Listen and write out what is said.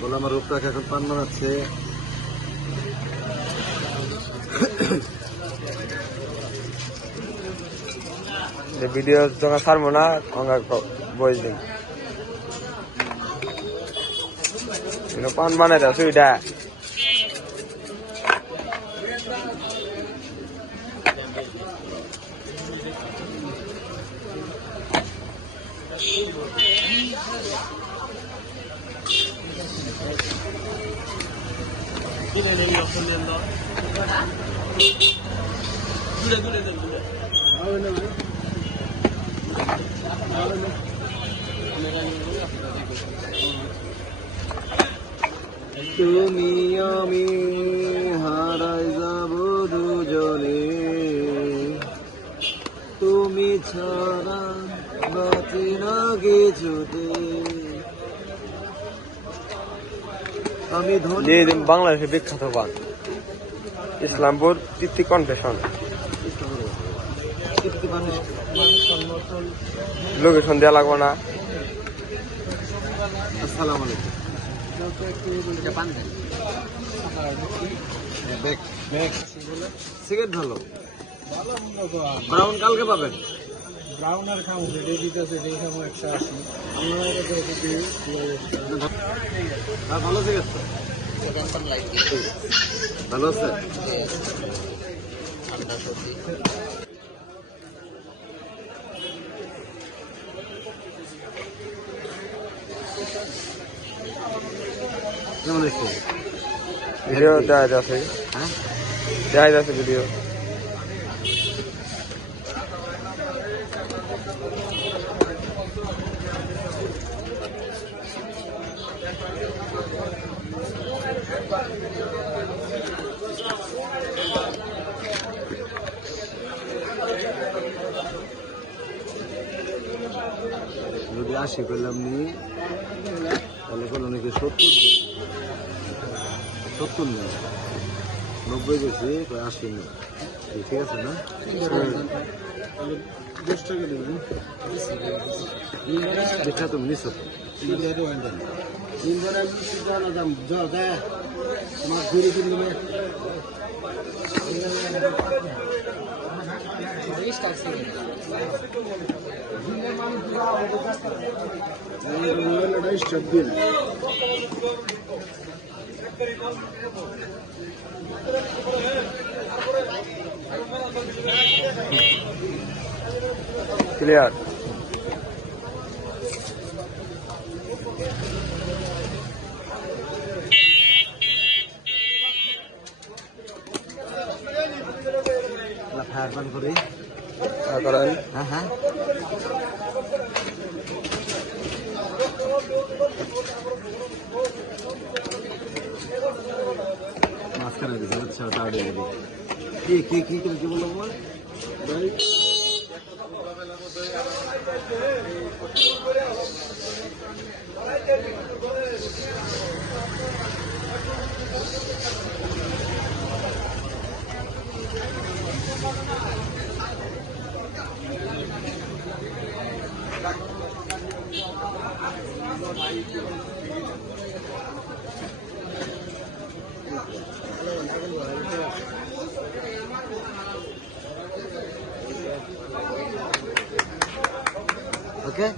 বলে আমার রূপটাকে এখন পান বানাচ্ছে। ভিডিও তোমার ছাড়বো না, বয়স দিন পান বানাই দাও সুইটা। তুমি আমি হারাই যাব দুজনে, তুমি ছাড়া বাঁচি না কিছুতে। আমি বাংলাদেশের বিখ্যাত গান ইসলামপুর তৃপ্তি কনফেশন। লোকেশন দেওয়া লাগবে না। আসসালামু আলাইকুম। সিগারেট ভালো, ব্রাউন কালকে পাবেন। ব্রাউন আর খাবো দিতেছে, এই খাবো 180। ভালো সিগারেট ভালো আছে। কেমন হয়েছে ভিডিও? দেখা যাচ্ছে, হ্যাঁ দেখা যাচ্ছে ভিডিও। যদি 80 পেলাম নি তাহলে কোনো নাকি 70 নেই, 90 গেছি, 80 নেই। ঠিক আছে না? 10 টাকা দেবেন। যেটা তুমি নিছো ক্লিয়ার। ফায়ার পান করি করেন। হ্যাঁ হ্যাঁ মাঝখানে দিচ্ছে তাড়িয়ে দিবি। কি করে কি বলবো Okay?